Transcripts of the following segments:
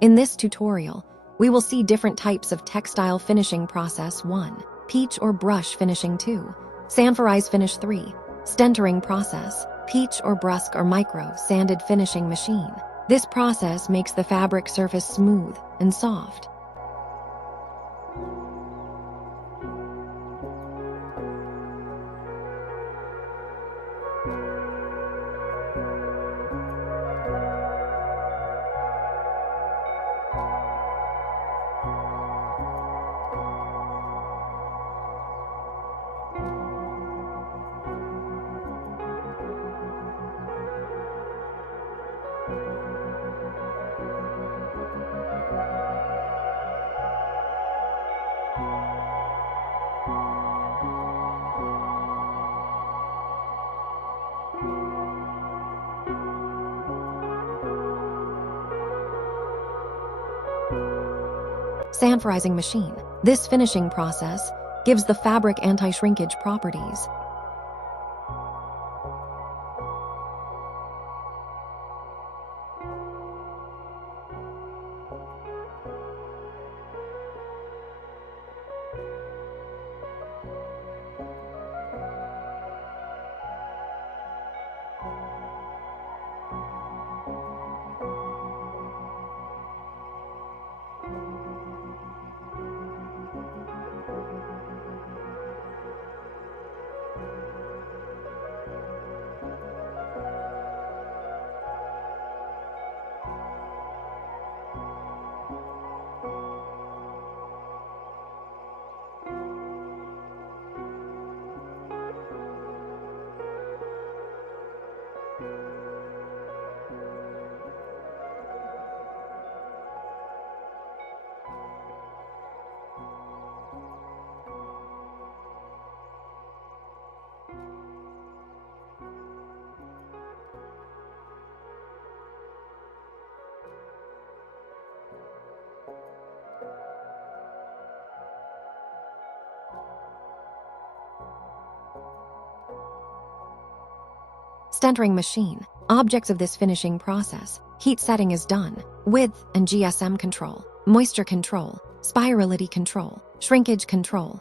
In this tutorial, we will see different types of textile finishing process. 1. Peach or brush finishing. 2. Sanforized finish. 3. Stentering process. Peach or brusque or micro sanded finishing machine. This process makes the fabric surface smooth and soft. Sanforizing machine. This finishing process gives the fabric anti-shrinkage properties. Stentering machine. Objects of this finishing process. Heat setting is done. Width and GSM control. Moisture control. Spirality control. Shrinkage control.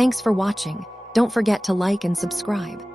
Thanks for watching. Don't forget to like and subscribe.